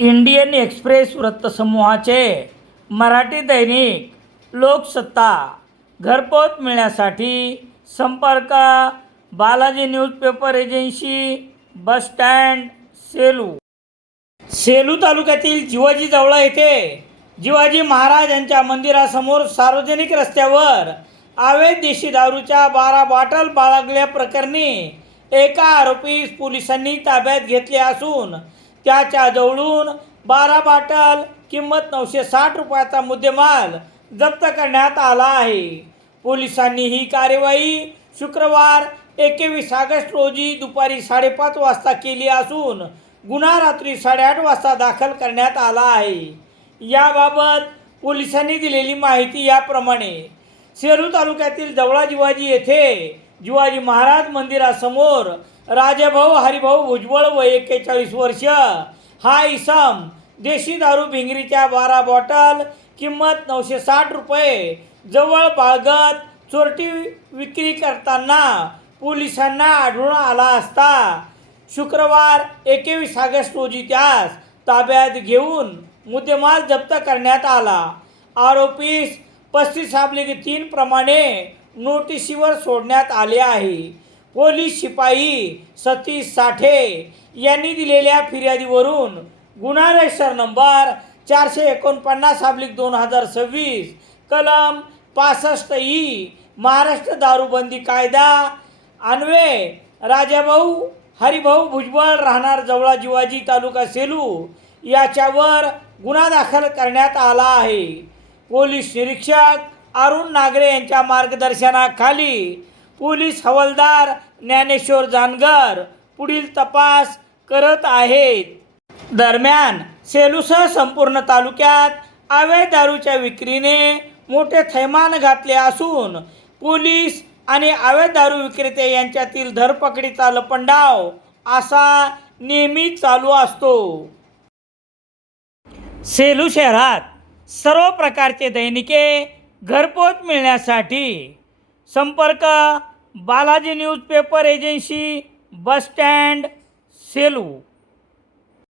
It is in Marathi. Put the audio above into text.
इंडियन एक्सप्रेस वृत्तसमूहाचे मराठी दैनिक लोकसत्ता घरपोच मिळण्यासाठी संपर्क Balaji newspaper agency, bus stand, Selu तालुक्यातील जिवाजी जवळ येथे जिवाजी महाराज यांच्या मंदिरासमोर सार्वजनिक रस्त्यावर अवैध देशी दारूच्या 12 बॉटल बाळगल्याप्रकरणी एका आरोपीस पोलिसांनी ताब्यात घेतले असून त्याच्या जवळून 12 बॉटल किंमत 960 रुपयाचा मुद्देमाल जप्त करण्यात आला आहे. पोलिसांनी ही कार्यवाही शुक्रवार 21 ऑगस्ट रोजी दुपारी 5:30 वाजता केली असून गुन्हा रात्री 8:30 वाजता दाखल करण्यात आला आहे. याबाबत पोलिसांनी दिलेली माहिती याप्रमाणे: सेलू तालुक्यातील जवळा जिवाजी येथे जिवाजी महाराज मंदिरासमोर राजेभाऊ हरिभाऊ भुजबळ वय 41 वर्ष हा इसम देशी दारू भिंगरीच्या 12 बॉटल किंमत 960 रुपये जवळ बाळगत चोरटी विक्री करताना पोलिसांना आढळून आला असता शुक्रवार 21 ऑगस्ट रोजी त्यास ताब्यात घेऊन मुद्देमाल जप्त करण्यात आला. आरोपीस 35(3) प्रमाणे नोटिशीवर सोडण्यात आले आहे. पोलीस शिपाई सतीश साठे यांनी दिलेल्या फिर्यादीवरून गुन्हा रजिस्टर नंबर 449/2026 कलम 65(e) महाराष्ट्र दारूबंदी कायदा अन्वये राजाभाऊ हरिभाऊ भुजबळ राहणार जवळा जिवाजी तालुका सेलू याच्यावर गुन्हा दाखल करण्यात आला आहे. पोलीस निरीक्षक अरुण नागरे यांच्या मार्गदर्शनाखाली पोलीस हवालदार ज्ञानेश्वर जानगर पुढील तपास करत आहेत. दरम्यान सेलूसह संपूर्ण तालुक्यात अवैध दारूच्या विक्रीने मोठे थैमान घातले असून पोलीस आणि अवैध दारू विक्रेते यांच्यातील धरपकडीचा लपंडाव असा नेहमीच चालू असतो. सेलू शहरात सर्व प्रकारचे दैनिके घरपोच मिळण्यासाठी संपर्क Balaji newspaper agency, bus stand, Selu.